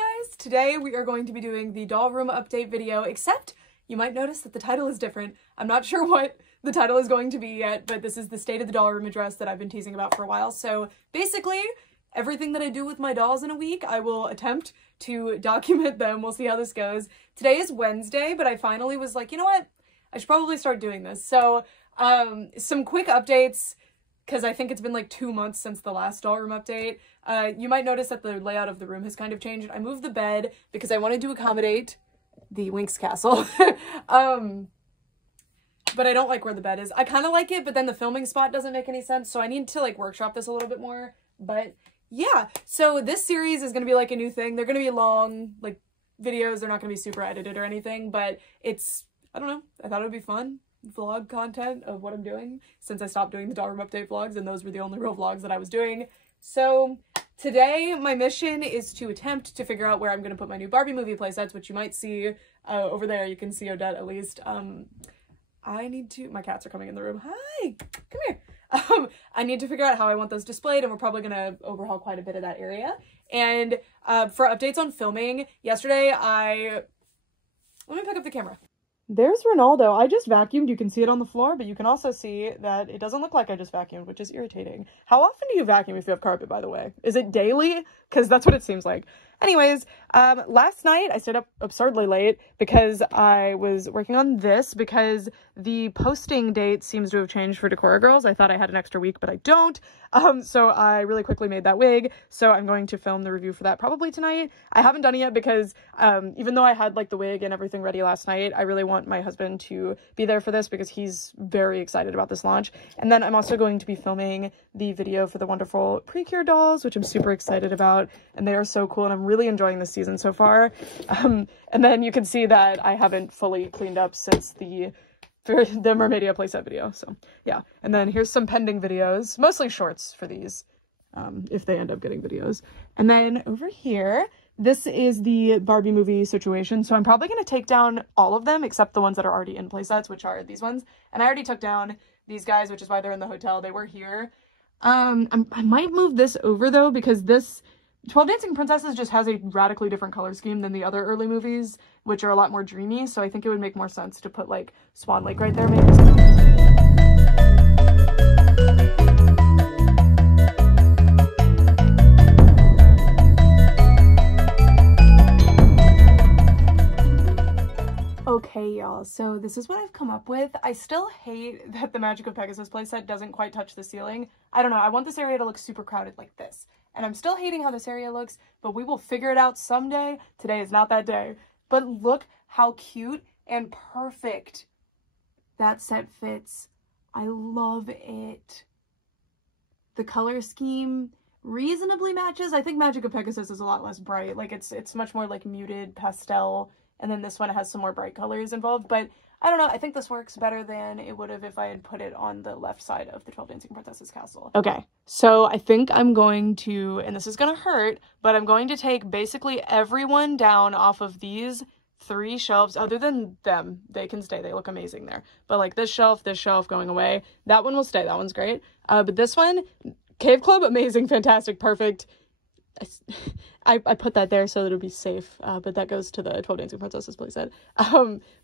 guys! Today we are going to be doing the doll room update video, except you might notice that the title is different. I'm not sure what the title is going to be yet, but this is the state of the doll room address that I've been teasing about for a while. So basically, everything that I do with my dolls in a week, I will attempt to document them. We'll see how this goes. Today is Wednesday, but I finally was like, you know what? I should probably start doing this. So some quick updates, because I think it's been like 2 months since the last doll room update. You might notice that the layout of the room has kind of changed. I moved the bed because I wanted to accommodate the Winx castle. But I don't like where the bed is. I kind of like it, but then the filming spot doesn't make any sense, so I need to like workshop this a little bit more. But yeah, so this series is going to be like a new thing. They're going to be long, like, videos. They're not going to be super edited or anything, but it's, I don't know, I thought it would be fun. Vlog content of what I'm doing since I stopped doing the doll room update vlogs, and those were the only real vlogs that I was doing. So today my mission is to attempt to figure out where I'm going to put my new Barbie movie playsets, which you might see over there. You can see Odette at least. I need to, my cats are coming in the room. Hi, come here. I need to figure out how I want those displayed, and we're probably going to overhaul quite a bit of that area. And for updates on filming, yesterday let me pick up the camera. There's Ronaldo. I just vacuumed. You can see it on the floor, but you can also see that it doesn't look like I just vacuumed, which is irritating. How often do you vacuum if you have carpet, by the way? Is it daily? Because that's what it seems like. Anyways, last night I stayed up absurdly late because I was working on this because the posting date seems to have changed for Decora Girlz. I thought I had an extra week, but I don't. So I really quickly made that wig. So I'm going to film the review for that probably tonight. I haven't done it yet because even though I had like the wig and everything ready last night, I really want my husband to be there for this because he's very excited about this launch. And then I'm also going to be filming the video for the wonderful Precure dolls, which I'm super excited about. And they are so cool, and I'm really enjoying this season so far. And then you can see that I haven't fully cleaned up since the Mermaidia playset video. So yeah, and then here's some pending videos, mostly shorts for these, if they end up getting videos. And then over here, this is the Barbie movie situation. So I'm probably going to take down all of them except the ones that are already in playsets, which are these ones. And I already took down these guys, which is why they're in the hotel. They were here. I might move this over though, because this 12 Dancing Princesses just has a radically different color scheme than the other early movies, which are a lot more dreamy, so I think it would make more sense to put, like, Swan Lake right there, maybe. Okay, y'all, so this is what I've come up with. I still hate that the Magic of Pegasus playset doesn't quite touch the ceiling. I don't know, I want this area to look super crowded like this. And I'm still hating how this area looks, but we will figure it out someday. Today is not that day. But look how cute and perfect that set fits. I love it. The color scheme reasonably matches. I think Magic of Pegasus is a lot less bright. Like it's much more like muted pastel, and then this one has some more bright colors involved. But I don't know, I think this works better than it would have if I had put it on the left side of the 12 Dancing Princesses castle. Okay, so I think I'm going to, and this is going to hurt, but I'm going to take basically everyone down off of these 3 shelves. Other than them, they can stay. They look amazing there. But like this shelf going away. That one will stay. That one's great. But this one, Cave Club, amazing, fantastic, perfect. I put that there so that it would be safe, but that goes to the 12 Dancing Princesses playset.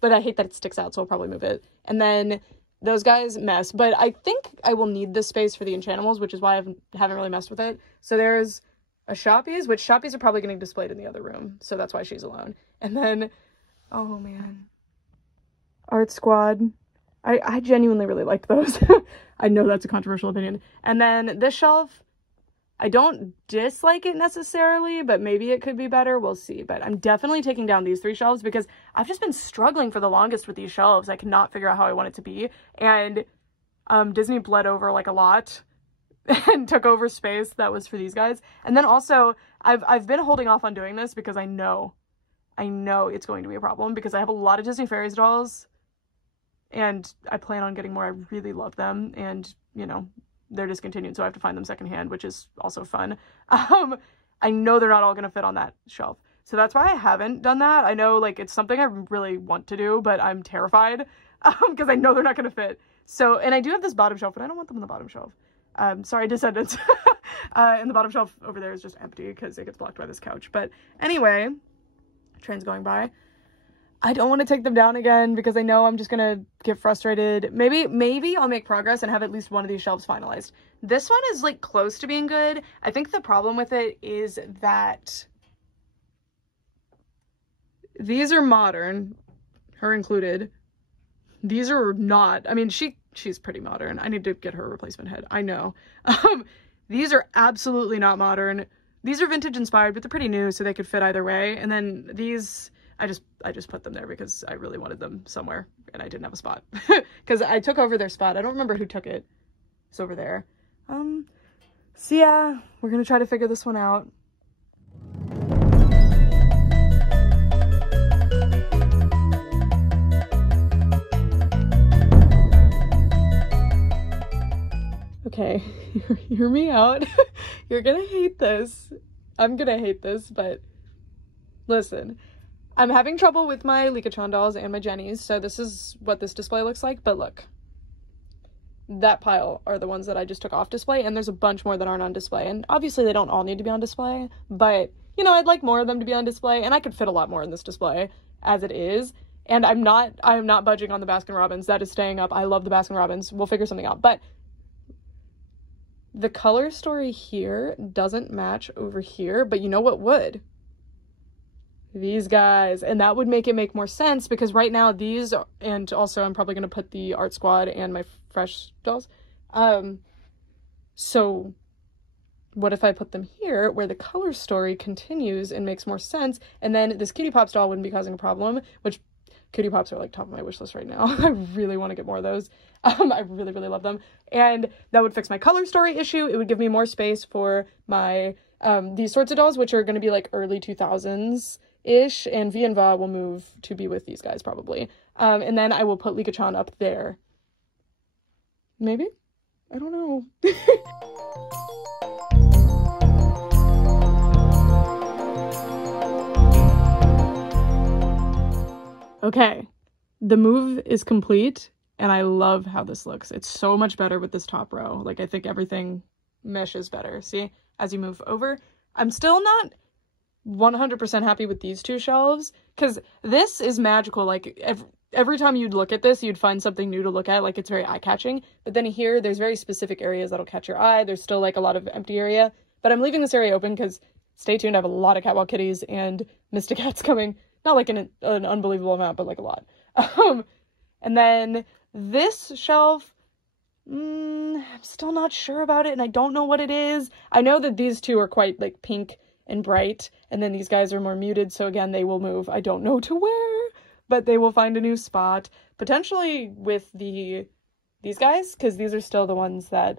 But I hate that it sticks out, so I'll probably move it. And then those guys, mess. But I think I will need this space for the Enchantimals, which is why I haven't really messed with it. So there's a Shoppies, which Shoppies are probably getting displayed in the other room, so that's why she's alone. And then, oh man, Art Squad. I genuinely really liked those. I know that's a controversial opinion. And then this shelf, I don't dislike it necessarily, but maybe it could be better. We'll see. But I'm definitely taking down these 3 shelves because I've just been struggling for the longest with these shelves. I cannot figure out how I want it to be. And Disney bled over like a lot and took over space that was for these guys. And then also, I've been holding off on doing this because I know it's going to be a problem because I have a lot of Disney Fairies dolls and I plan on getting more. I really love them, and, you know, they're discontinued, so I have to find them secondhand, which is also fun. I know they're not all gonna fit on that shelf, so that's why I haven't done that. I know, like, it's something I really want to do, but I'm terrified because I know they're not gonna fit. So, and I do have this bottom shelf, but I don't want them on the bottom shelf. Sorry, Descendants. And the bottom shelf over there is just empty because it gets blocked by this couch. But anyway, train's going by. I don't want to take them down again because I know I'm just gonna get frustrated. Maybe I'll make progress and have at least one of these shelves finalized. This one is like close to being good. I think the problem with it is that these are modern, her included. These are not. I mean, she's pretty modern. I need to get her a replacement head. I know. These are absolutely not modern. These are vintage inspired, but they're pretty new, so they could fit either way. And then these, I just put them there because I really wanted them somewhere and I didn't have a spot because I took over their spot. I don't remember who took it. It's over there. So yeah, we're gonna try to figure this one out. Okay, hear me out. You're gonna hate this. I'm gonna hate this, but listen. I'm having trouble with my Licca-chan dolls and my Jennies, so this is what this display looks like, but look. That pile are the ones that I just took off display, and there's a bunch more that aren't on display, and obviously they don't all need to be on display, but, you know, I'd like more of them to be on display, and I could fit a lot more in this display as it is, and I'm not budging on the Baskin-Robbins. That is staying up. I love the Baskin-Robbins. We'll figure something out, but the color story here doesn't match over here, but you know what would? These guys, and that would make it make more sense because right now these, and also I'm probably going to put the Art Squad and my Fresh dolls. So what if I put them here where the color story continues and makes more sense, and then this Cutie Pops doll wouldn't be causing a problem, which Cutie Pops are like top of my wish list right now. I really want to get more of those. I really, really love them. And that would fix my color story issue. It would give me more space for my, these sorts of dolls, which are going to be like early 2000s-ish, and V and Va will move to be with these guys probably. And then I will put Licca-chan up there. Maybe? I don't know. Okay, the move is complete, and I love how this looks. It's so much better with this top row. Like, I think everything meshes better. See, as you move over, I'm still not 100% happy with these two shelves, because this is magical. Like, every time you'd look at this, you'd find something new to look at. Like, it's very eye-catching. But then here, there's very specific areas that'll catch your eye. There's still, like, a lot of empty area. But I'm leaving this area open because, stay tuned, I have a lot of Catwalk kitties and Mysticats coming. Not like an unbelievable amount, but like a lot. And then this shelf, I'm still not sure about it, and I don't know what it is. I know that these two are quite like pink and bright, and then these guys are more muted, so again, they will move. I don't know to where, but they will find a new spot, potentially with these guys, because these are still the ones that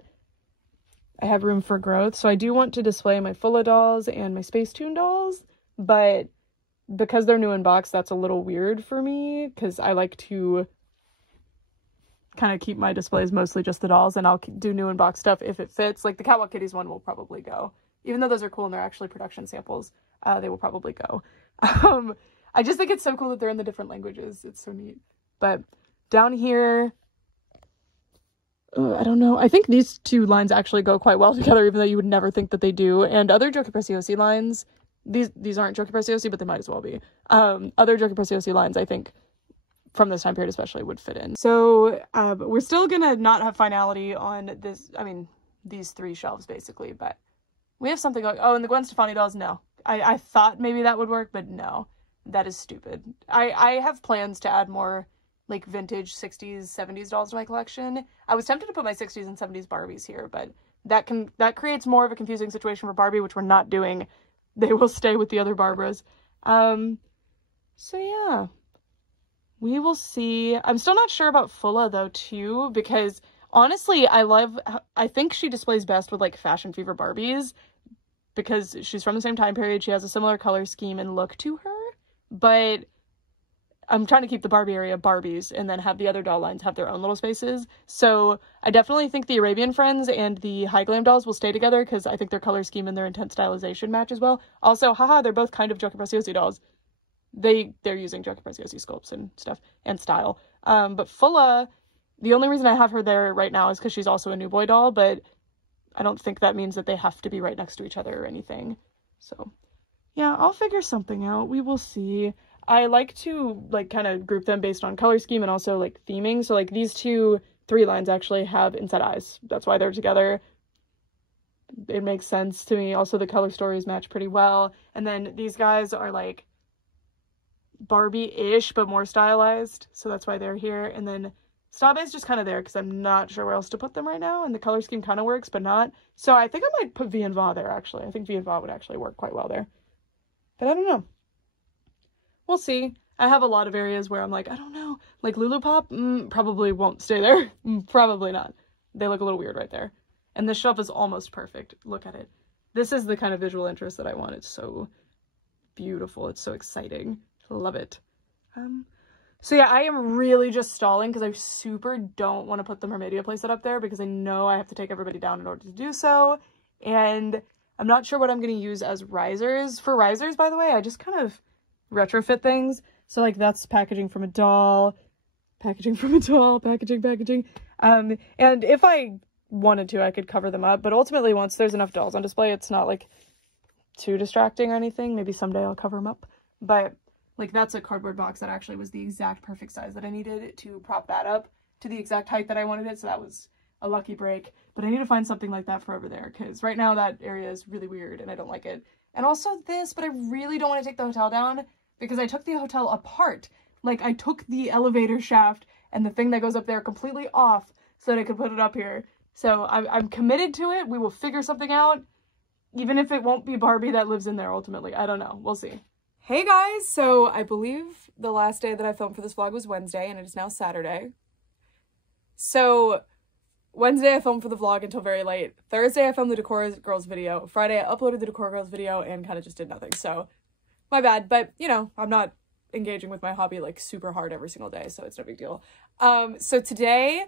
I have room for growth. So I do want to display my Fulla dolls and my Space Tune dolls, but because they're new in box, that's a little weird for me, because I like to kind of keep my displays mostly just the dolls, and I'll do new in box stuff if it fits. Like the Catwalk Kitties one will probably go. Even though those are cool and they're actually production samples, they will probably go. I just think it's so cool that they're in the different languages. It's so neat. But down here, I don't know. I think these two lines actually go quite well together, even though you would never think that they do. And other Giochi Preziosi lines, these aren't Giochi Preziosi, but they might as well be. Other Giochi Preziosi lines, I think, from this time period especially, would fit in. So we're still gonna not have finality on this, I mean, these three shelves basically, but we have something like, oh, and the Gwen Stefani dolls, no. I thought maybe that would work, but no. That is stupid. I have plans to add more like vintage 60s, 70s dolls to my collection. I was tempted to put my 60s and 70s Barbies here, but that creates more of a confusing situation for Barbie, which we're not doing. They will stay with the other Barbaras. So yeah, we will see. I'm still not sure about Fulla though too, because honestly, I think she displays best with like Fashion Fever Barbies, because she's from the same time period. She has a similar color scheme and look to her, but I'm trying to keep the Barbie area Barbies and then have the other doll lines have their own little spaces. So I definitely think the Arabian Friends and the High Glam dolls will stay together because I think their color scheme and their intense stylization match as well. Also, haha, they're both kind of Giochi Preziosi dolls. They're using Giochi Preziosi sculpts and stuff and style. But Fulla, the only reason I have her there right now is because she's also a New Boy doll, but I don't think that means that they have to be right next to each other or anything. So yeah, I'll figure something out. We will see. I like to like kind of group them based on color scheme and also like theming. So like these 3 lines actually have inset eyes. That's why they're together. It makes sense to me. Also, the color stories match pretty well. And then these guys are like Barbie-ish, but more stylized. So that's why they're here. And then Stabe is just kind of there because I'm not sure where else to put them right now. And the color scheme kind of works, but not. So I think I might put V and Va there, actually. I think V and Va would actually work quite well there. But I don't know. We'll see. I have a lot of areas where I'm like, I don't know. Like Lulupop, probably won't stay there. Probably not. They look a little weird right there. And this shelf is almost perfect. Look at it. This is the kind of visual interest that I want. It's so beautiful. It's so exciting. Love it. So yeah, I am really just stalling because I super don't want to put the Mermaidia playset up there because I know I have to take everybody down in order to do so. And I'm not sure what I'm going to use as risers. For risers, by the way, I just kind of retrofit things. So like that's packaging from a doll, packaging. And if I wanted to, I could cover them up, but ultimately once there's enough dolls on display, it's not like too distracting or anything. Maybe someday I'll cover them up, but like that's a cardboard box that actually was the exact perfect size that I needed to prop that up to the exact height that I wanted it, so that was a lucky break. But I need to find something like that for over there because right now that area is really weird and I don't like it. And also this, but I really don't want to take the hotel down because I took the hotel apart. Like I took the elevator shaft and the thing that goes up there completely off so that I could put it up here. So I'm committed to it. We will figure something out, even if it won't be Barbie that lives in there ultimately. I don't know. We'll see. Hey guys, so I believe the last day that I filmed for this vlog was Wednesday and it is now Saturday. So Wednesday I filmed for the vlog until very late. Thursday I filmed the Decora Girlz video. Friday I uploaded the Decora Girlz video and kind of just did nothing. So my bad, but you know, I'm not engaging with my hobby like super hard every single day, so it's no big deal. So today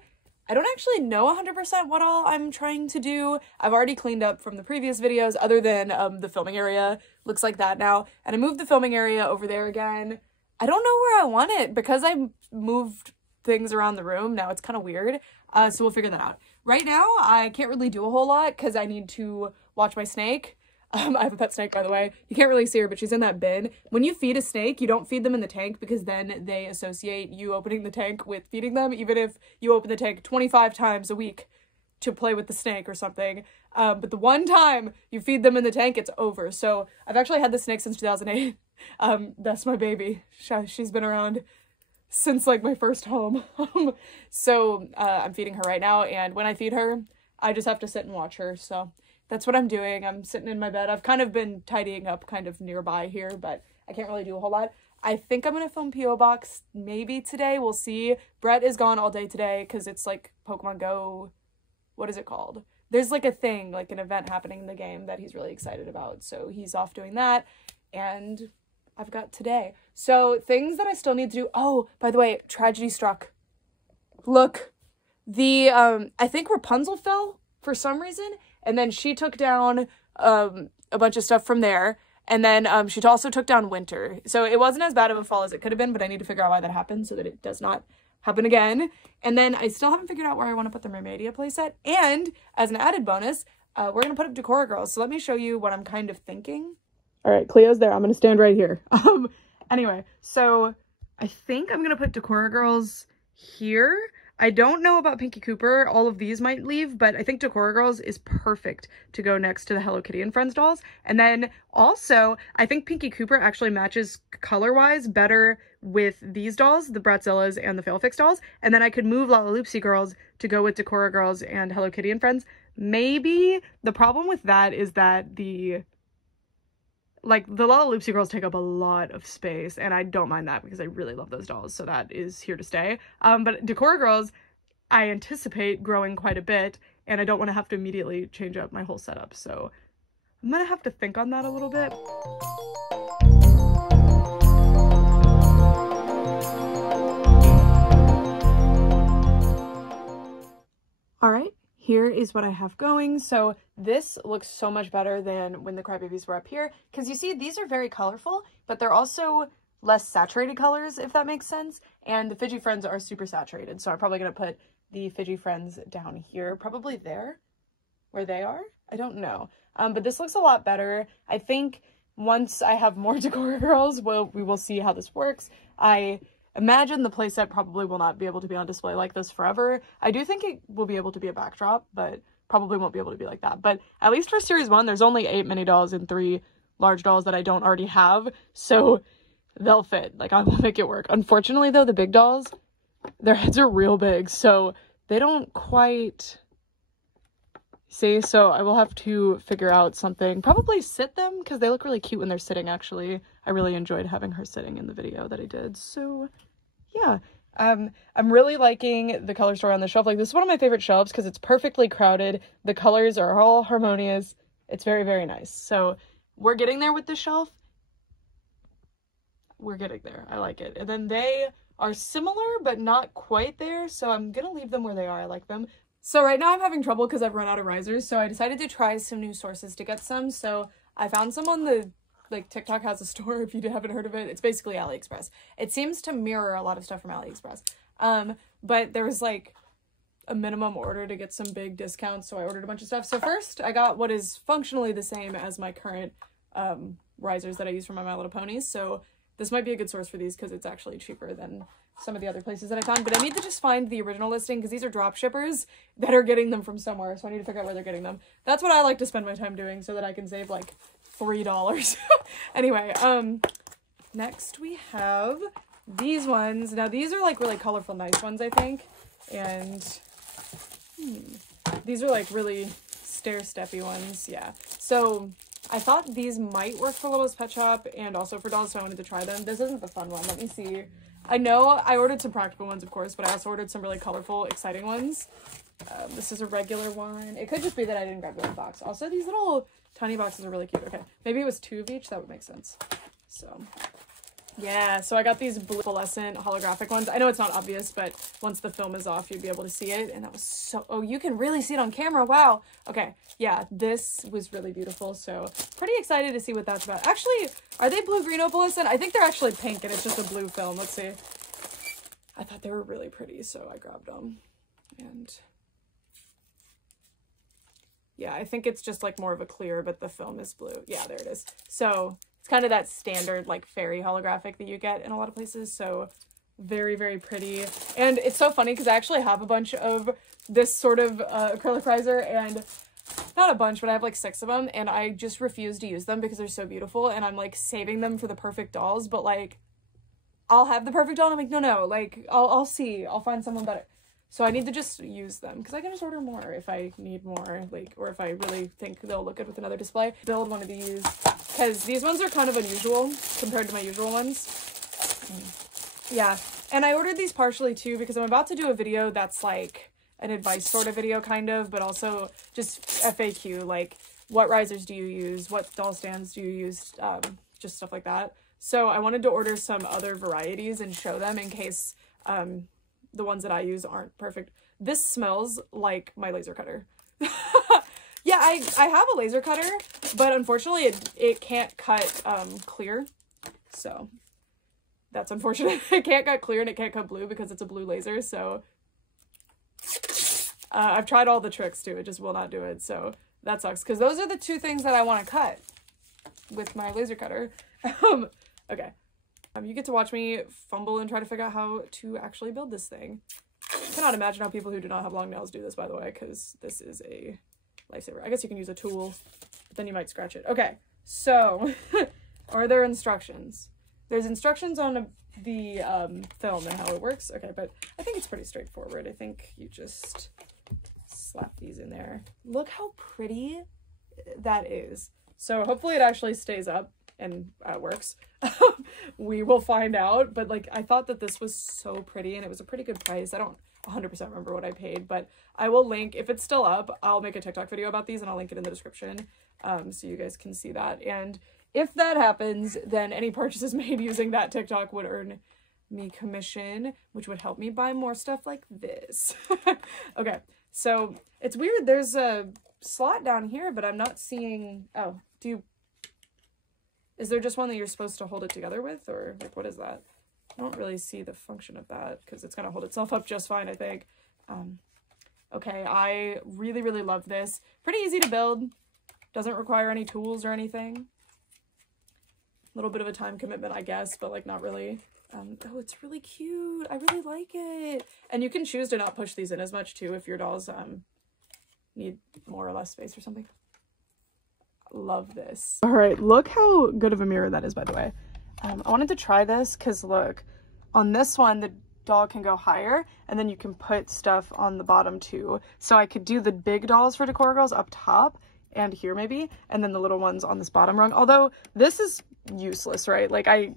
I don't actually know 100% what all I'm trying to do. I've already cleaned up from the previous videos other than the filming area looks like that now. And I moved the filming area over there again. I don't know where I want it because I moved things around the room. Now it's kind of weird. So we'll figure that out. Right now, I can't really do a whole lot because I need to watch my snake. I have a pet snake, by the way. You can't really see her, but she's in that bin. When you feed a snake, you don't feed them in the tank because then they associate you opening the tank with feeding them, even if you open the tank 25 times a week to play with the snake or something. But the one time you feed them in the tank, it's over. So I've actually had the snake since 2008. That's my baby. She's been around since like my first home. So I'm feeding her right now, and when I feed her, I just have to sit and watch her. So that's what I'm doing. I'm sitting in my bed. I've kind of been tidying up kind of nearby here, but I can't really do a whole lot. I think I'm going to film P.O. Box maybe today. We'll see. Brett is gone all day today because it's like Pokemon Go. What is it called? There's like a thing, like an event happening in the game that he's really excited about. So he's off doing that. And I've got today. So things that I still need to do. Oh, by the way, tragedy struck. Look, I think Rapunzel fell for some reason. And then she took down a bunch of stuff from there. And then she also took down Winter. So it wasn't as bad of a fall as it could have been, but I need to figure out why that happened so that it does not happen again. And then I still haven't figured out where I want to put the Mermaidia playset. And as an added bonus, we're going to put up Decora Girlz. So let me show you what I'm kind of thinking. All right, Cleo's there. I'm going to stand right here. Anyway, so I think I'm going to put Decora Girlz here. I don't know about Pinky Cooper. All of these might leave, but I think Decora Girlz is perfect to go next to the Hello Kitty and Friends dolls. And then also, I think Pinky Cooper actually matches color-wise better with these dolls, the Bratzillas and the Failfix dolls. And then I could move Lalaloopsy Girls to go with Decora Girlz and Hello Kitty and Friends. Maybe the problem with that is that the Lalaloopsy Girls take up a lot of space, and I don't mind that because I really love those dolls, so that is here to stay. But Decora Girlz, I anticipate growing quite a bit, and I don't want to have to immediately change up my whole setup, so I'm gonna have to think on that a little bit. All right. Here is what I have going. So this looks so much better than when the Crybabies were up here. Because you see, these are very colorful, but they're also less saturated colors, if that makes sense. And the Fidgy Friends are super saturated. So I'm probably going to put the Fidgy Friends down here, probably there. where they are. I don't know. But this looks a lot better. I think once I have more Decora Girlz, we will see how this works. I imagine the playset probably will not be able to be on display like this forever. I do think it will be able to be a backdrop, but probably won't be able to be like that. But at least for series 1, there's only 8 mini dolls and 3 large dolls that I don't already have, so they'll fit. Like, I will make it work. Unfortunately, though, the big dolls, their heads are real big, so they don't quite see, so I will have to figure out something. Probably sit them, because they look really cute when they're sitting, actually. I really enjoyed having her sitting in the video that I did, so yeah. I'm really liking the color story on the shelf. Like, this is one of my favorite shelves because it's perfectly crowded. The colors are all harmonious. It's very, very nice. So we're getting there with this shelf. We're getting there. I like it. And then they are similar, but not quite there. So I'm going to leave them where they are. I like them. So right now I'm having trouble because I've run out of risers. So I decided to try some new sources to get some. So I found some on the, like, TikTok has a store, if you haven't heard of it. It's basically AliExpress. It seems to mirror a lot of stuff from AliExpress. But there was, like, a minimum order to get some big discounts, so I ordered a bunch of stuff. So first, I got what is functionally the same as my current risers that I use for my My Little Ponies. So this might be a good source for these because it's actually cheaper than some of the other places that I found. But I need to just find the original listing because these are drop shippers that are getting them from somewhere. So I need to figure out where they're getting them. That's what I like to spend my time doing so that I can save, like, $3. Anyway, next we have these ones. Now these are, like, really colorful, nice ones, I think. And these are, like, really stair-steppy ones. Yeah. So I thought these might work for Littlest Pet Shop and also for dolls, so I wanted to try them. This isn't the fun one. Let me see. I know I ordered some practical ones, of course, but I also ordered some really colorful, exciting ones. This is a regular one. It could just be that I didn't grab the one box. Also, these little tiny boxes are really cute. Okay, maybe it was 2 of each. That would make sense. So, yeah. So I got these blue fluorescent holographic ones. I know it's not obvious, but once the film is off, you'd be able to see it. And that was so... Oh, you can really see it on camera. Wow. Okay. Yeah, this was really beautiful. So pretty excited to see what that's about. Actually, are they blue-green opalescent? I think they're actually pink, and it's just a blue film. Let's see. I thought they were really pretty, so I grabbed them. And... yeah, I think it's just, like, more of a clear, but the film is blue. Yeah, there it is. So it's kind of that standard, like, fairy holographic that you get in a lot of places. So very, very pretty. And it's so funny because I actually have a bunch of this sort of acrylic riser, and not a bunch, but I have, like, 6 of them, and I just refuse to use them because they're so beautiful, and I'm, like, saving them for the perfect dolls, but, like, I'll have the perfect doll, and I'm like, no, like, I'll see. I'll find someone better. So I need to just use them because I can just order more if I need more, like, or if I really think they'll look good with another display. Build one of these because these ones are kind of unusual compared to my usual ones. Yeah, and I ordered these partially too because I'm about to do a video that's like an advice sort of video kind of, but also just FAQ, like what risers do you use, what doll stands do you use, just stuff like that. So I wanted to order some other varieties and show them in case the ones that I use aren't perfect. This smells like my laser cutter. Yeah, I have a laser cutter, but unfortunately it can't cut clear. So that's unfortunate. It can't cut clear and it can't cut blue because it's a blue laser. So I've tried all the tricks too. It just will not do it. So that sucks because those are the 2 things that I want to cut with my laser cutter. Okay. You get to watch me fumble and try to figure out how to actually build this thing. I cannot imagine how people who do not have long nails do this, by the way, because this is a lifesaver. I guess you can use a tool, but then you might scratch it. Okay, so are there instructions? There's instructions on the film and how it works. Okay, but I think it's pretty straightforward. I think you just slap these in there. Look how pretty that is. So hopefully it actually stays up and works. We will find out, but like I thought that this was so pretty and it was a pretty good price. I don't 100% remember what I paid, but I will link, if it's still up, I'll make a TikTok video about these and I'll link it in the description so you guys can see that. And if that happens, then any purchases made using that TikTok would earn me commission, which would help me buy more stuff like this. Okay, so it's weird, there's a slot down here, but I'm not seeing, oh, is there just one that you're supposed to hold it together with, or like what is that? I don't really see the function of that because it's gonna hold itself up just fine, I think. Okay, I really, really love this. Pretty easy to build. Doesn't require any tools or anything. A little bit of a time commitment, I guess, but like not really. Oh, it's really cute. I really like it. And you can choose to not push these in as much too if your dolls need more or less space or something. Love this. All right, look how good of a mirror that is, by the way. I wanted to try this because look, on this one, the doll can go higher and then you can put stuff on the bottom too. So I could do the big dolls for Decora Girlz up top and here maybe, and then the little ones on this bottom rung. Although this is useless, right? Like I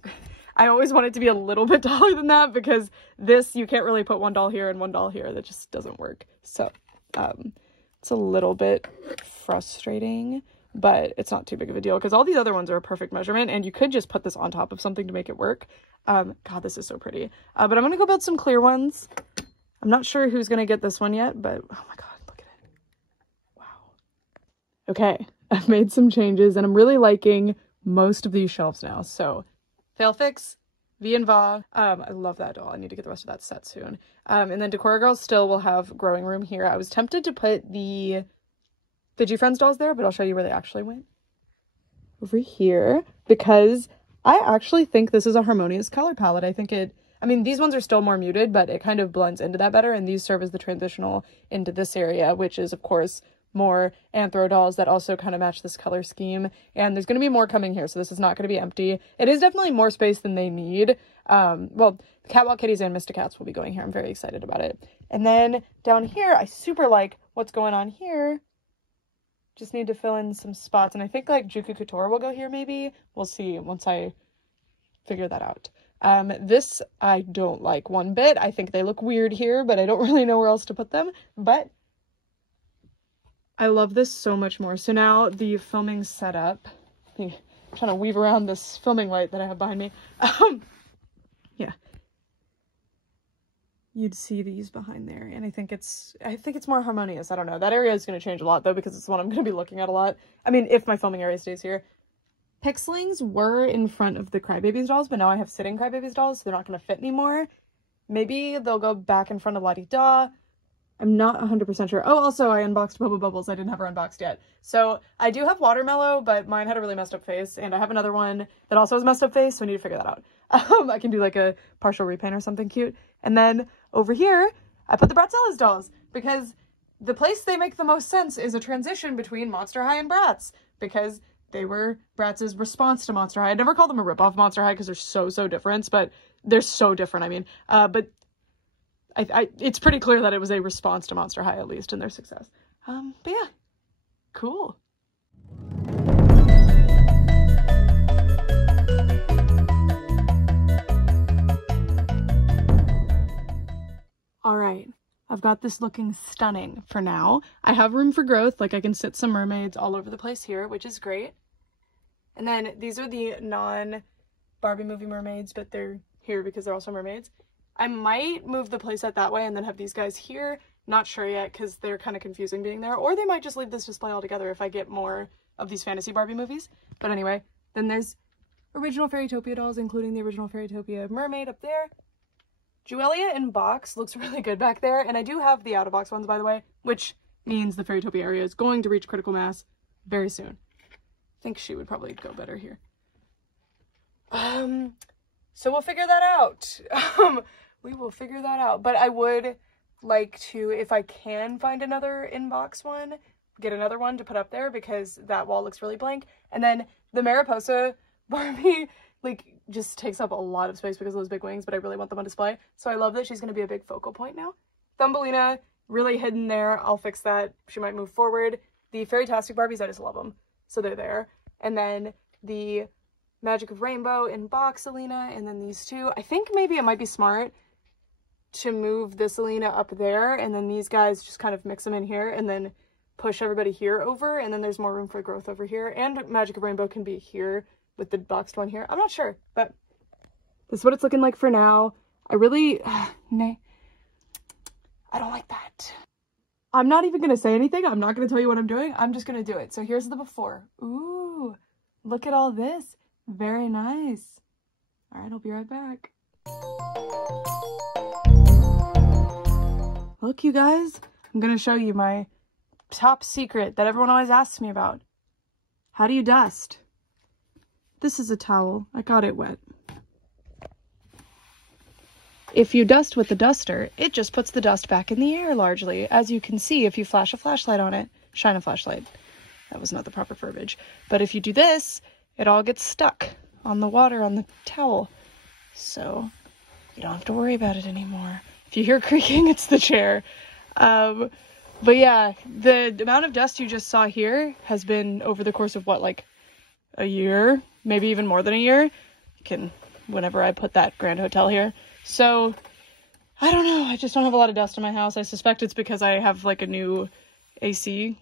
always want it to be a little bit taller than that because this, you can't really put one doll here and one doll here. That just doesn't work. So it's a little bit frustrating, but it's not too big of a deal because all these other ones are a perfect measurement and you could just put this on top of something to make it work. God, this is so pretty. But I'm gonna go build some clear ones. I'm not sure who's gonna get this one yet, but oh my God, look at it. Wow. Okay, I've made some changes and I'm really liking most of these shelves now. So fail fix, V and Va. I love that doll. I need to get the rest of that set soon. And then Decora Girlz still will have growing room here. I was tempted to put the Fidgy Friends dolls there, but I'll show you where they actually went. Over here, because I actually think this is a harmonious color palette. I mean, these ones are still more muted, but it kind of blends into that better, and these serve as the transitional into this area, which is, of course, more anthro dolls that also kind of match this color scheme. And there's going to be more coming here, so this is not going to be empty. It is definitely more space than they need. Well, Catwalk Kitties and Mysticats will be going here. I'm very excited about it. And then down here, I super like what's going on here. Just need to fill in some spots. And I think like Juku Couture will go here maybe. We'll see once I figure that out. This I don't like one bit. I think they look weird here, but I don't really know where else to put them. But I love this so much more. So now the filming setup. I'm trying to weave around this filming light that I have behind me. Yeah. You'd see these behind there, and I think it's more harmonious. I don't know. That area is going to change a lot though because it's the one I'm going to be looking at a lot. I mean, if my filming area stays here. Pixelings were in front of the Crybabies dolls, but now I have sitting Crybabies dolls, so they're not going to fit anymore. Maybe they'll go back in front of La Di Da. I'm not 100% sure. Oh, also I unboxed Boba Bubbles. I didn't have her unboxed yet. So I do have Watermellow, but mine had a really messed up face, and I have another one that also has a messed up face, so I need to figure that out. I can do like a partial repaint or something cute. And then over here, I put the Bratzella's dolls because the place they make the most sense is a transition between Monster High and Bratz because they were Bratz's response to Monster High. I never call them a ripoff Monster High because they're so different, but they're so different. I mean, but it's pretty clear that it was a response to Monster High, at least in their success. But yeah, cool. All right, I've got this looking stunning for now. I have room for growth, like I can sit some mermaids all over the place here, which is great. And then these are the non-Barbie movie mermaids, but they're here because they're also mermaids. I might move the playset that way and then have these guys here. Not sure yet because they're kind of confusing being there. Or they might just leave this display altogether if I get more of these fantasy Barbie movies. But anyway, then there's original Fairytopia dolls, including the original Fairytopia mermaid up there. Juelia in box looks really good back there. And I do have the out-of-box ones, by the way, which means the Fairytopia area is going to reach critical mass very soon. I think she would probably go better here. So we'll figure that out. We will figure that out. But I would like to, if I can find another inbox one, get another one to put up there because that wall looks really blank. And then the Mariposa Barbie, like, just takes up a lot of space because of those big wings, but I really want them on display. So I love that she's going to be a big focal point now. Thumbelina, really hidden there. I'll fix that. She might move forward. The Fairytastic Barbies, I just love them. So they're there. And then the Magic of Rainbow in box Alina, and then these two. I think maybe it might be smart to move this Alina up there, and then these guys just kind of mix them in here, and then push everybody here over, and then there's more room for growth over here. And Magic of Rainbow can be here with the boxed one here. I'm not sure, but this is what it's looking like for now. I really, nay, I don't like that. I'm not even going to say anything. I'm not going to tell you what I'm doing. I'm just going to do it. So here's the before. Ooh, look at all this. Very nice. All right, I'll be right back. Look, you guys, I'm gonna show you my top secret that everyone always asks me about. How do you dust? This is a towel. I got it wet. If you dust with the duster, it just puts the dust back in the air largely. As you can see, if you flash a flashlight on it, shine a flashlight. That was not the proper verbiage. But if you do this, it all gets stuck on the water on the towel. So you don't have to worry about it anymore. If you hear creaking, it's the chair. But yeah, the amount of dust you just saw here has been over the course of what, like a year, maybe even more than a year. Whenever I put that Grand Hotel here. So I don't know. I just don't have a lot of dust in my house. I suspect it's because I have like a new AC,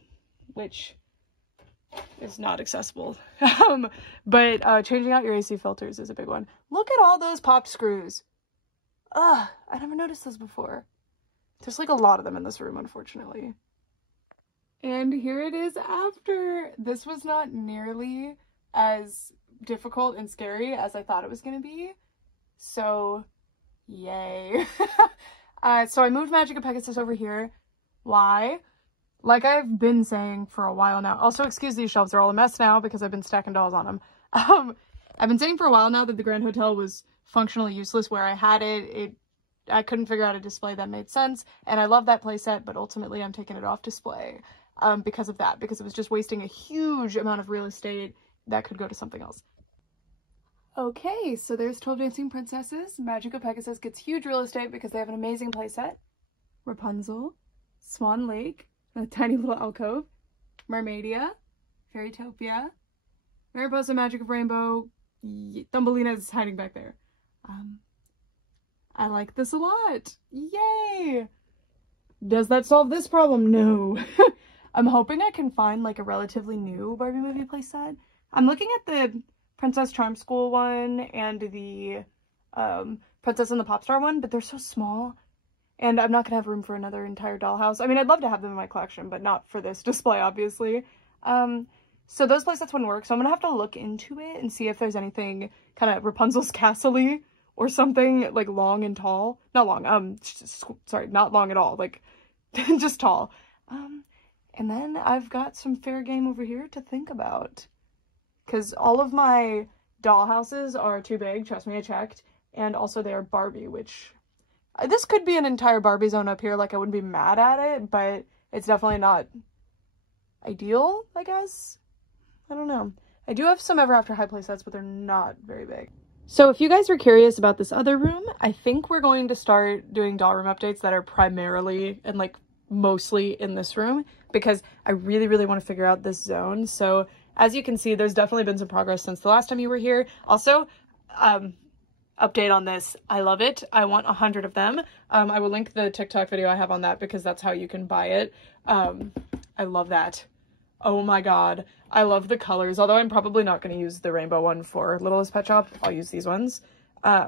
which is not accessible. But changing out your AC filters is a big one. Look at all those pop screws. Ugh, I never noticed those before. There's like a lot of them in this room, unfortunately. And here it is after. This was not nearly as difficult and scary as I thought it was going to be. So, yay. So I moved Magic of Pegasus over here. Why? Like I've been saying for a while now. Also, excuse these shelves, they're all a mess now because I've been stacking dolls on them. I've been saying for a while now that the Grand Hotel was functionally useless where I had it. I couldn't figure out a display that made sense, and I love that playset, but ultimately I'm taking it off display because of that, because it was just wasting a huge amount of real estate that could go to something else. Okay, so there's 12 Dancing Princesses. Magic of Pegasus gets huge real estate because they have an amazing playset. Rapunzel, Swan Lake, a tiny little alcove, Mermaidia, Fairytopia, Mariposa, Magic of Rainbow, Thumbelina's hiding back there. I like this a lot. Yay! Does that solve this problem? No. I'm hoping I can find like a relatively new Barbie movie playset. I'm looking at the Princess Charm School one and the Princess and the Popstar one, but they're so small and I'm not gonna have room for another entire dollhouse. I mean, I'd love to have them in my collection, but not for this display, obviously. So those playsets wouldn't work, so I'm gonna have to look into it and see if there's anything kind of Rapunzel's Castle-y or something like long and tall. Not long, sorry, not long at all, like just tall. And then I've got some fair game over here to think about. Because all of my dollhouses are too big, trust me, I checked. And also they are Barbie, which... this could be an entire Barbie zone up here, like I wouldn't be mad at it, but it's definitely not ideal, I guess? I don't know. I do have some Ever After High playsets, but they're not very big. So if you guys are curious about this other room, I think we're going to start doing doll room updates that are primarily and like mostly in this room because I really, really want to figure out this zone. So as you can see, there's definitely been some progress since the last time you were here. Also, update on this. I love it. I want 100 of them. I will link the TikTok video I have on that because that's how you can buy it. I love that. Oh my god. I love the colors, although I'm probably not going to use the rainbow one for Littlest Pet Shop. I'll use these ones. I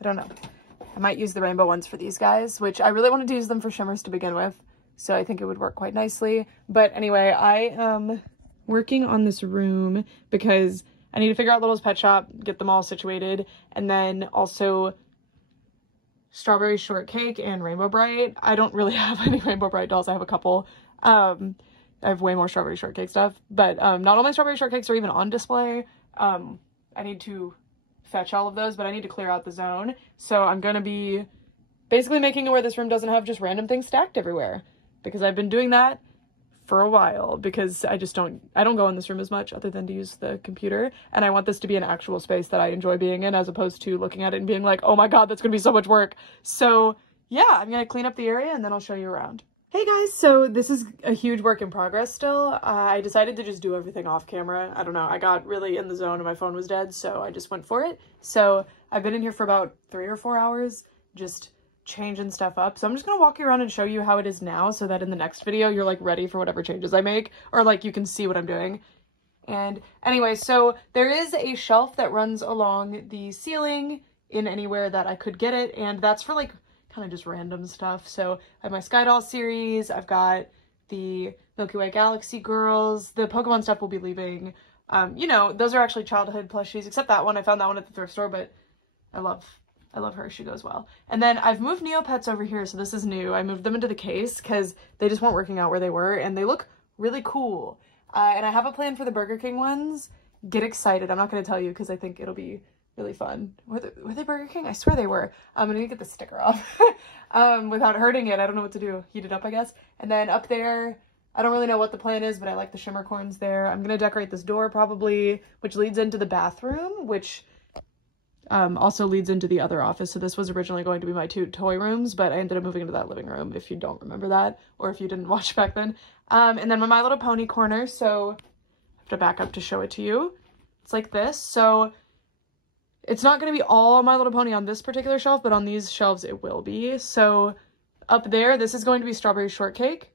don't know. I might use the rainbow ones for these guys, which I really wanted to use them for shimmers to begin with, so I think it would work quite nicely. But anyway, I am working on this room because I need to figure out Littlest Pet Shop, get them all situated, and then also Strawberry Shortcake and Rainbow Bright. I don't really have any Rainbow Bright dolls. I have a couple. I have way more Strawberry Shortcake stuff, but not all my Strawberry Shortcakes are even on display. I need to fetch all of those, but I need to clear out the zone. So I'm going to be basically making it where this room doesn't have just random things stacked everywhere, because I've been doing that for a while because I don't go in this room as much other than to use the computer, and I want this to be an actual space that I enjoy being in as opposed to looking at it and being like, oh my god, that's gonna be so much work. So yeah, I'm gonna clean up the area and then I'll show you around. Hey guys, so this is a huge work in progress still. I decided to just do everything off camera. I don't know, I got really in the zone and my phone was dead, so I just went for it. So I've been in here for about 3 or 4 hours just changing stuff up. So I'm just gonna walk you around and show you how it is now so that in the next video you're like ready for whatever changes I make, or like you can see what I'm doing. And anyway, so there is a shelf that runs along the ceiling in anywhere that I could get it, and that's for like kind of just random stuff. So I have my Sky Doll series, I've got the Milky Way Galaxy girls, the Pokemon stuff will be leaving. You know, those are actually childhood plushies, except that one. I found that one at the thrift store, but I love I love her. She goes well. And then I've moved Neopets over here, so this is new. I moved them into the case because they just weren't working out where they were, and they look really cool. And I have a plan for the Burger King ones. Get excited. I'm not going to tell you because I think it'll be really fun. Were they Burger King? I swear they were. I'm going to get the sticker off without hurting it. I don't know what to do. Heat it up, I guess. And then up there, I don't really know what the plan is, but I like the shimmer corns there. I'm going to decorate this door probably, which leads into the bathroom, which also leads into the other office. So this was originally going to be my 2 toy rooms, but I ended up moving into that living room, if you don't remember that, or if you didn't watch back then. And then My Little Pony corner, so I have to back up to show it to you. It's like this. So it's not going to be all My Little Pony on this particular shelf, but on these shelves it will be. So up there, this is going to be Strawberry Shortcake,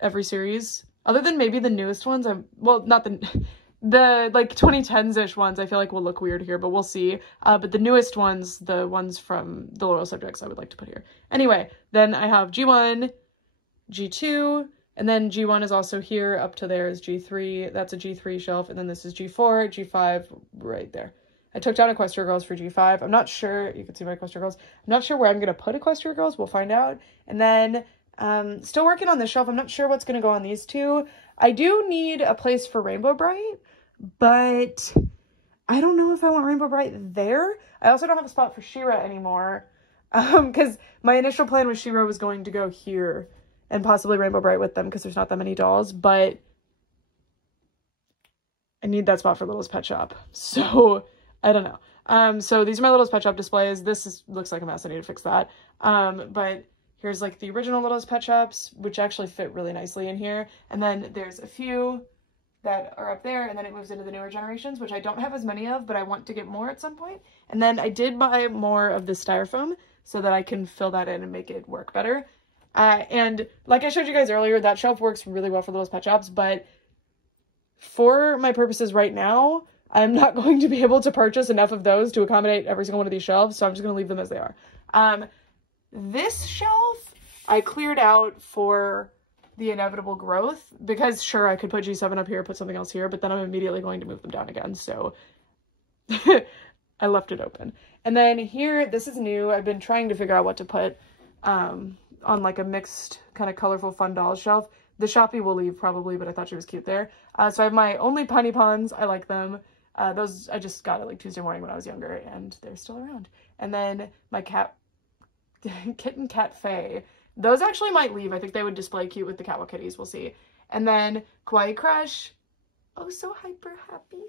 every series. Other than maybe the newest ones, well, not the like 2010s-ish ones, I feel like will look weird here, but we'll see. But the newest ones, the ones from the Loyal Subjects, I would like to put here. Anyway, then I have G1, G2, and then G1 is also here. Up to there is G3. That's a G3 shelf. And then this is G4, G5 right there. I took down Equestria Girls for G5. I'm not sure. You can see my Equestria Girls. I'm not sure where I'm going to put Equestria Girls. We'll find out. And then still working on this shelf. I'm not sure what's going to go on these two. I do need a place for Rainbow Bright, but I don't know if I want Rainbow Bright there. I also don't have a spot for She-Ra anymore because my initial plan was She-Ra was going to go here and possibly Rainbow Bright with them because there's not that many dolls, but I need that spot for Littlest Pet Shop. So I don't know. So these are my Littlest Pet Shop displays. This looks like a mess. I need to fix that. But here's like the original Littlest Pet Shops, which actually fit really nicely in here. And then there's a few that are up there, and then it moves into the newer generations, which I don't have as many of, but I want to get more at some point. And then I did buy more of the styrofoam so that I can fill that in and make it work better. And like I showed you guys earlier, that shelf works really well for Littlest Pet Shops, but for my purposes right now, I'm not going to be able to purchase enough of those to accommodate every single one of these shelves, so I'm just going to leave them as they are. This shelf I cleared out for the inevitable growth because sure, I could put G7 up here, put something else here, but then I'm immediately going to move them down again. So I left it open. And then here, this is new. I've been trying to figure out what to put on like a mixed kind of colorful fun dolls shelf. The Shopee will leave probably, but I thought she was cute there. So I have my only Punny Puns. I like them. Those I just got it like Tuesday morning when I was younger and they're still around. And then my Kitten Cat Faye. Those actually might leave. I think they would display cute with the Catwalk Kitties. We'll see. And then Kawaii Crush. Oh, so hyper happy.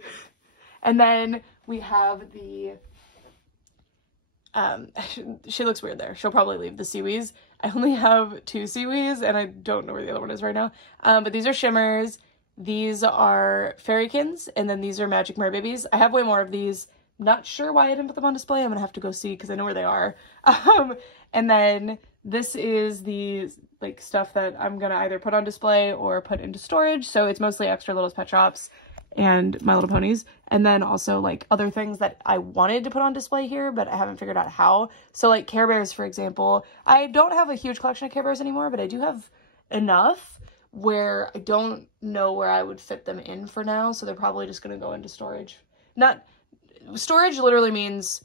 And then we have the... she looks weird there. She'll probably leave the Seawees. I only have 2 Seawees, and I don't know where the other one is right now. But these are Shimmers. These are Fairykins, and then these are Magic Merbabies. I have way more of these. Not sure why I didn't put them on display. I'm gonna have to go see because I know where they are. And then this is the like stuff that I'm gonna either put on display or put into storage. So it's mostly extra Littlest Pet Shops and My Little Ponies. And then also like other things that I wanted to put on display here, but I haven't figured out how. So like Care Bears, for example. I don't have a huge collection of Care Bears anymore, but I do have enough where I don't know where I would fit them in for now. So they're probably just gonna go into storage. Storage literally means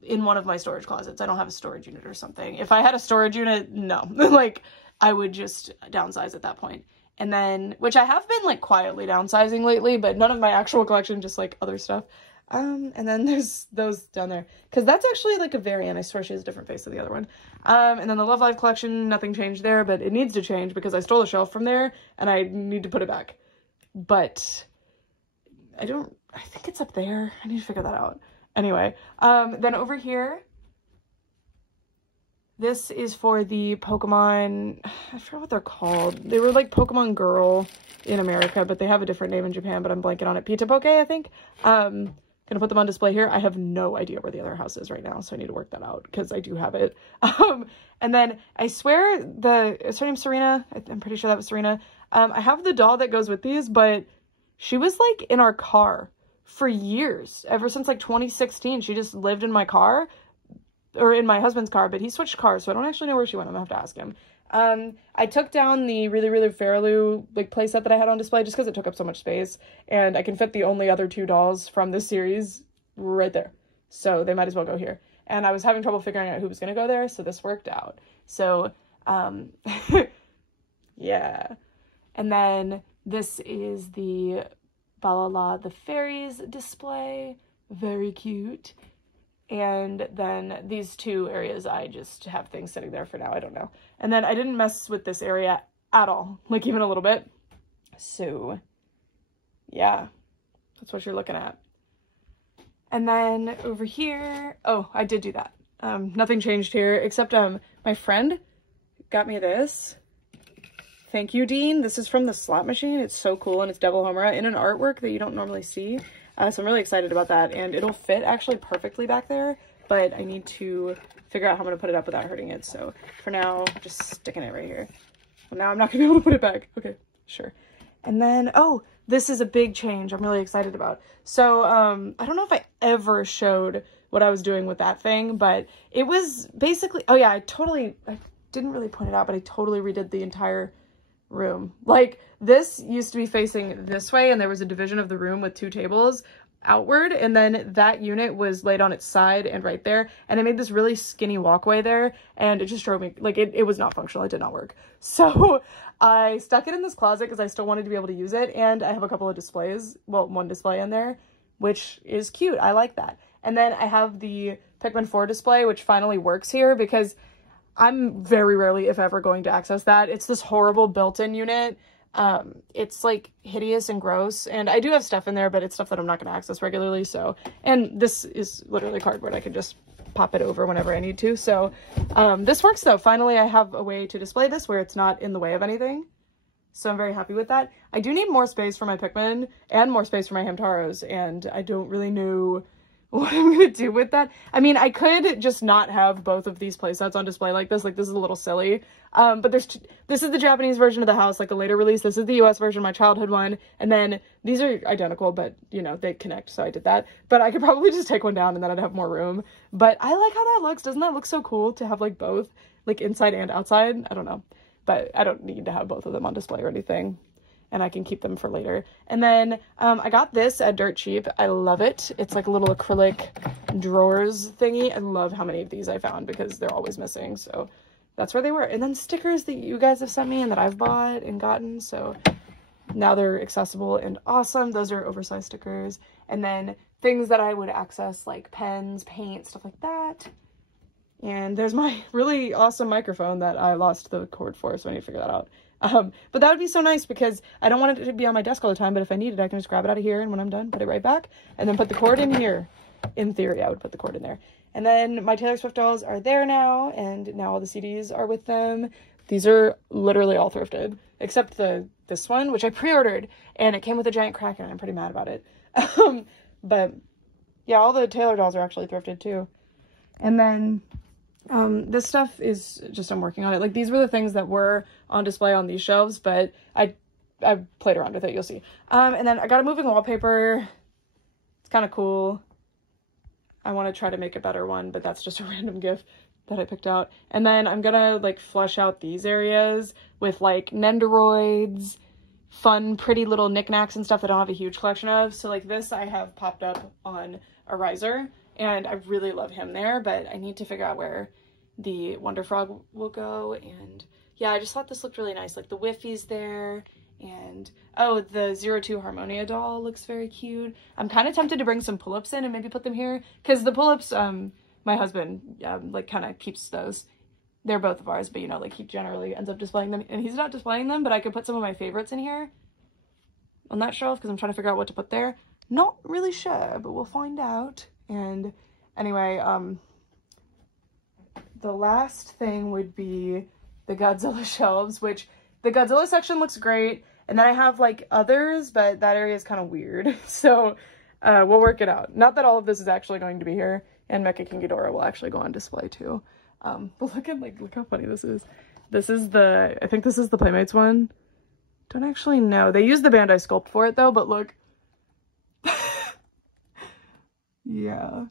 in one of my storage closets. I don't have a storage unit or something. If I had a storage unit, no. Like, I would just downsize at that point. And then, which I have been, like, quietly downsizing lately, but none of my actual collection, just, like, other stuff. And then there's those down there. Because that's actually, like, a variant. I swear she has a different face than the other one. And then the Love Live collection, nothing changed there, but it needs to change because I stole a shelf from there, and I need to put it back. But I think it's up there. I need to figure that out. Anyway, then over here, this is for the Pokemon, I forgot what they're called. They were like Pokemon Girl in America, but they have a different name in Japan, but I'm blanking on it. Pita Poke, I think. Gonna put them on display here. I have no idea where the other house is right now, so I need to work that out because I do have it. And then I swear is her name Serena? I'm pretty sure that was Serena. I have the doll that goes with these, but she was like in our car for years, ever since like 2016. She just lived in my car, or in my husband's car, but he switched cars, so I don't actually know where she went. I'm gonna have to ask him. I took down the really Fairyloo like playset that I had on display just because it took up so much space, and I can fit the only other 2 dolls from this series right there, so they might as well go here. and I was having trouble figuring out who was going to go there, so this worked out. So, yeah. And then this is the Balala the Fairies display. Very cute. And then these two areas, I just have things sitting there for now. I don't know. And then I didn't mess with this area at all, like even a little bit. So, yeah, that's what you're looking at. And then over here, oh, I did do that. Nothing changed here, except my friend got me this. Thank you, Dean. This is from the slot machine. It's so cool, and it's Devil Homura in an artwork that you don't normally see. So I'm really excited about that, and it'll fit actually perfectly back there, but I need to figure out how I'm going to put it up without hurting it. So for now, just sticking it right here. Well, now I'm not going to be able to put it back. Okay, sure. And then, oh, this is a big change I'm really excited about. So I don't know if I ever showed what I was doing with that thing, but it was basically, oh yeah, I didn't really point it out, but I totally redid the entire room. Like, this used to be facing this way, and there was a division of the room with 2 tables outward, and then that unit was laid on its side and right there, and I made this really skinny walkway there, and it just drove me, like, it was not functional. It did not work. So I stuck it in this closet because I still wanted to be able to use it, and I have a couple of displays, well, 1 display in there, which is cute. I like that. And then I have the Pikmin 4 display, which finally works here because I'm very rarely, if ever, going to access that. It's this horrible built-in unit. It's like hideous and gross, and I do have stuff in there, but it's stuff that I'm not going to access regularly. So, and this is literally cardboard. I can just pop it over whenever I need to. So this works though. Finally, I have a way to display this where it's not in the way of anything. So I'm very happy with that. I do need more space for my Pikmin and more space for my Hamtaros, and I don't really know what I'm gonna do with that. I mean, I could just not have both of these playsets on display like this. Like, this is a little silly. But this is the Japanese version of the house, like the later release. This is the US version, my childhood one. And then these are identical, but, you know, they connect, so I did that. But I could probably just take one down and then I'd have more room. But I like how that looks. Doesn't that look so cool to have, like, both, like, inside and outside? I don't know. But I don't need to have both of them on display or anything. And I can keep them for later. And then I got this at Dirt Cheap. I love it. It's like a little acrylic drawers thingy. I love how many of these I found because they're always missing. So that's where they were. And then stickers that you guys have sent me and that I've bought and gotten. So now they're accessible and awesome. Those are oversized stickers. And then things that I would access, like pens, paint, stuff like that. And there's my really awesome microphone that I lost the cord for, so I need to figure that out. But that would be so nice because I don't want it to be on my desk all the time, but if I need it, I can just grab it out of here, and when I'm done, put it right back, and then put the cord in here. In theory, I would put the cord in there. And then my Taylor Swift dolls are there now, and now all the CDs are with them. These are literally all thrifted, except this one, which I pre-ordered, and it came with a giant crack, and I'm pretty mad about it. But yeah, all the Taylor dolls are actually thrifted too. And then this stuff is just, I'm working on it. Like, these were the things that were on display on these shelves, but I played around with it, you'll see. And then I got a moving wallpaper. It's kind of cool. I want to try to make a better one, but that's just a random gift that I picked out. And then I'm gonna, like, flesh out these areas with, like, Nendoroids, fun, pretty little knickknacks and stuff that I don't have a huge collection of. So, like, this I have popped up on a riser, and I really love him there, but I need to figure out where the Wonder Frog will go. And yeah, I just thought this looked really nice. Like, the Whiffy's there, and oh, the 02 Harmonia doll looks very cute. I'm kind of tempted to bring some pull-ups in and maybe put them here, because the pull-ups, my husband, like, kind of keeps those. They're both of ours, but, you know, like, he generally ends up displaying them, and he's not displaying them, but I could put some of my favorites in here on that shelf, because I'm trying to figure out what to put there. Not really sure, but we'll find out. And anyway, the last thing would be the Godzilla shelves, which the Godzilla section looks great. And then I have, like, others, but that area is kind of weird. So we'll work it out. Not that all of this is actually going to be here, and Mecha King Ghidorah will actually go on display too. But look how funny this is. This is I think this is the Playmates one. Don't actually know. They used the Bandai Sculpt for it though, but look. Yeah.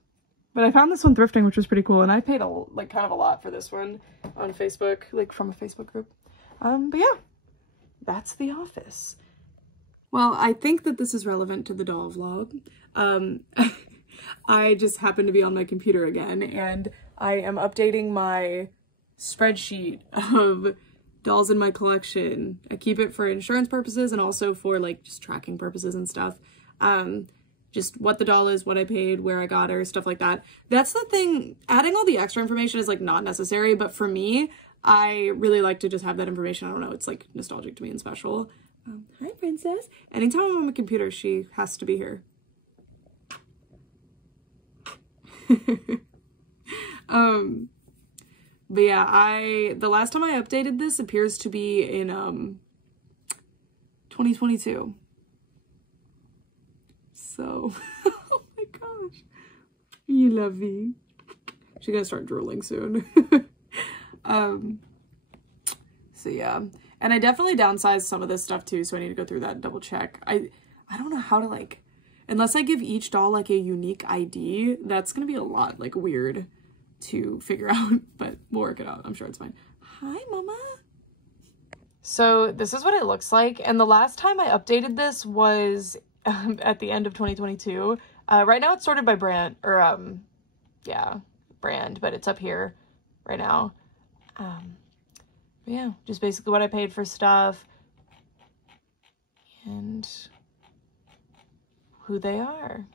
But I found this one thrifting, which was pretty cool, and I paid kind of a lot for this one on Facebook, like, from a Facebook group. But yeah, that's the office. Well, I think that this is relevant to the doll vlog. I just happened to be on my computer again, and I am updating my spreadsheet of dolls in my collection. I keep it for insurance purposes and also for like just tracking purposes and stuff. Just what the doll is, what I paid, where I got her, stuff like that. That's the thing. Adding all the extra information is like not necessary, but for me, I really like to just have that information. I don't know, it's like nostalgic to me and special. Hi, princess. Anytime I'm on my computer, she has to be here. But yeah, the last time I updated this appears to be in 2022. So, oh my gosh, you love me. She's gonna start drooling soon. So yeah, and I definitely downsized some of this stuff too, so I need to go through that and double check. I don't know how to like, unless I give each doll like a unique ID, that's gonna be a lot like weird to figure out, but we'll work it out. I'm sure it's fine. Hi, mama. So this is what it looks like, and the last time I updated this was at the end of 2022. Right now it's sorted by brand, or yeah, brand, but it's up here right now. Yeah, just basically what I paid for stuff and who they are.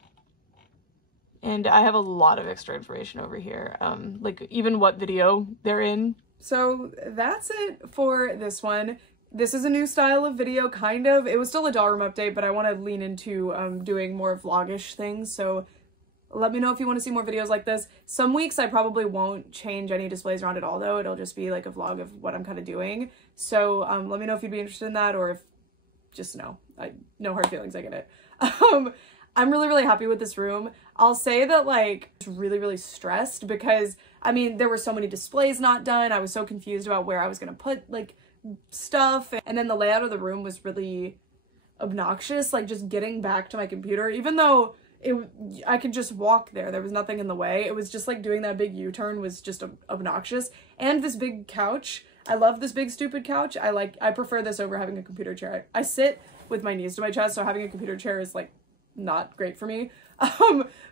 And I have a lot of extra information over here, like even what video they're in. So that's it for this one. This is a new style of video, kind of. It was still a doll room update, but I want to lean into doing more vlog-ish things, so let me know if you want to see more videos like this. Some weeks I probably won't change any displays around at all, though. It'll just be like a vlog of what I'm kind of doing. So let me know if you'd be interested in that, or if just no. No hard feelings, I get it. I'm really, really happy with this room. I'll say that, like, I was really, really stressed because, I mean, there were so many displays not done. I was so confused about where I was going to put, like, stuff. And then the layout of the room was really obnoxious, like, just getting back to my computer. Even though I could just walk there. There was nothing in the way. It was just, like, doing that big U-turn was just obnoxious. And this big couch. I love this big, stupid couch. I prefer this over having a computer chair. I sit with my knees to my chest, so having a computer chair is, like, not great for me.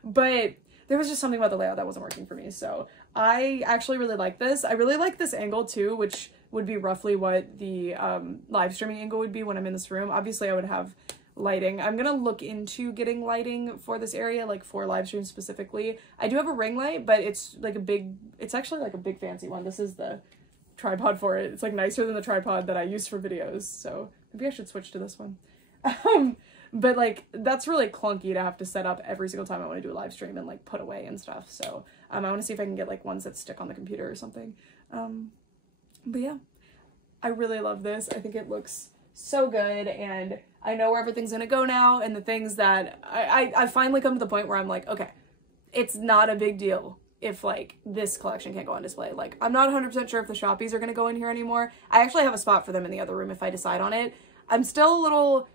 But there was just something about the layout that wasn't working for me. So I actually really like this. I really like this angle too, which would be roughly what the live streaming angle would be when I'm in this room. Obviously I would have lighting. I'm gonna look into getting lighting for this area, like for live stream specifically. I do have a ring light, but it's like it's actually like a big fancy one. This is the tripod for it. It's like nicer than the tripod that I use for videos. So maybe I should switch to this one. But like that's really clunky to have to set up every single time I want to do a live stream and like put away and stuff. So I want to see if I can get like ones that stick on the computer or something. But yeah, I really love this. I think it looks so good, and I know where everything's gonna go now, and the things that I finally come to the point where I'm like, okay, it's not a big deal if like this collection can't go on display. Like I'm not 100% sure if the Shoppies are gonna go in here anymore. I actually have a spot for them in the other room if I decide on it. I'm still a little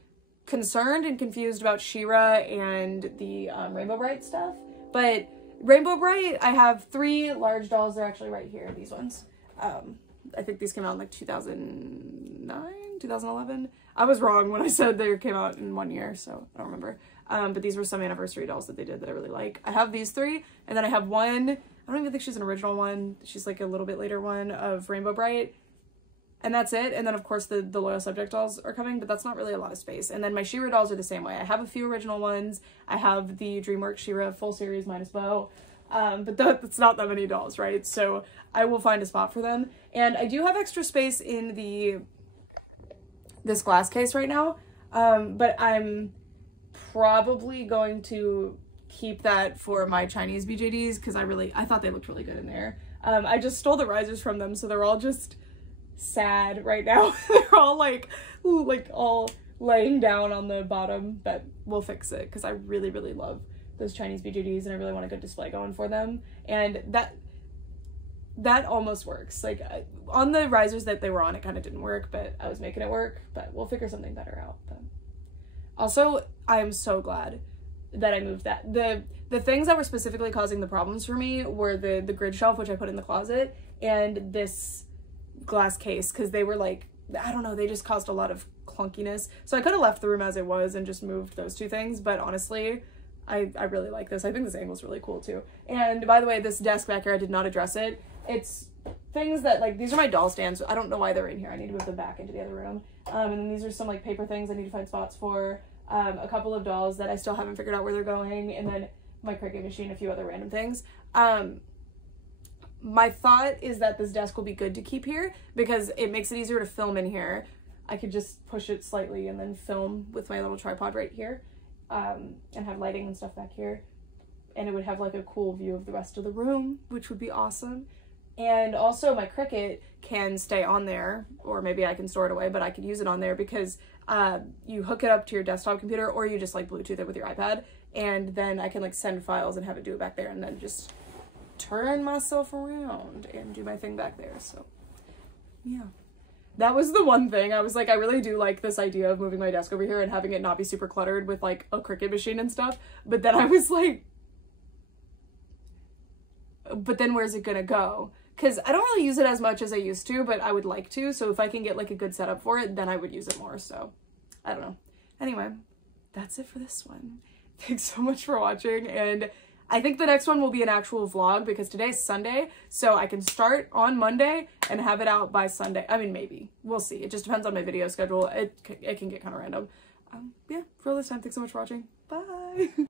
concerned and confused about She-Ra and the Rainbow Brite stuff, but Rainbow Brite, I have 3 large dolls. They're actually right here, these ones. I think these came out in like 2009, 2011. I was wrong when I said they came out in 1 year, so I don't remember. But these were some anniversary dolls that they did that I really like. I have these 3, and then I have one, I don't even think she's an original one. She's like a little bit later one of Rainbow Brite. And that's it. And then, of course, the Loyal Subject dolls are coming, but that's not really a lot of space. And then my She-Ra dolls are the same way. I have a few original ones. I have the DreamWorks She-Ra full series minus bow. But that's not that many dolls, right? So I will find a spot for them. And I do have extra space in this glass case right now. But I'm probably going to keep that for my Chinese BJDs because I thought they looked really good in there. I just stole the risers from them, so they're all just sad right now. They're all like all laying down on the bottom, but we'll fix it because I really, really love those Chinese BJDs and I really want a good display going for them. And that almost works. Like on the risers that they were on, it kind of didn't work, but I was making it work, but we'll figure something better out. But also, I am so glad that I moved that. The things that were specifically causing the problems for me were the grid shelf, which I put in the closet, and this glass case, because they were like, I don't know, they just caused a lot of clunkiness. So I could have left the room as it was and just moved those 2 things, but honestly, I really like this. I think this angle's really cool too. And by the way, this desk back here, I did not address it. It's things that, like, these are my doll stands. I don't know why they're in here. I need to move them back into the other room. And then these are some like paper things I need to find spots for. A couple of dolls that I still haven't figured out where they're going, and then my Cricut machine, a few other random things. My thought is that this desk will be good to keep here because it makes it easier to film in here. I could just push it slightly and then film with my little tripod right here, and have lighting and stuff back here. And it would have like a cool view of the rest of the room, which would be awesome. And also my Cricut can stay on there, or maybe I can store it away, but I could use it on there because you hook it up to your desktop computer, or you just like Bluetooth it with your iPad, and then I can like send files and have it do it back there, and then just turn myself around and do my thing back there. So yeah, that was the one thing I was like, I really do like this idea of moving my desk over here and having it not be super cluttered with like a Cricut machine and stuff. But then I was like, but then where's it gonna go? Because I don't really use it as much as I used to, but I would like to. So if I can get like a good setup for it, then I would use it more. So I don't know. Anyway, that's it for this one. Thanks so much for watching. And I think the next one will be an actual vlog because today's Sunday. So I can start on Monday and have it out by Sunday. I mean, maybe. We'll see. It just depends on my video schedule. It can get kind of random. Yeah, for all this time, thanks so much for watching. Bye.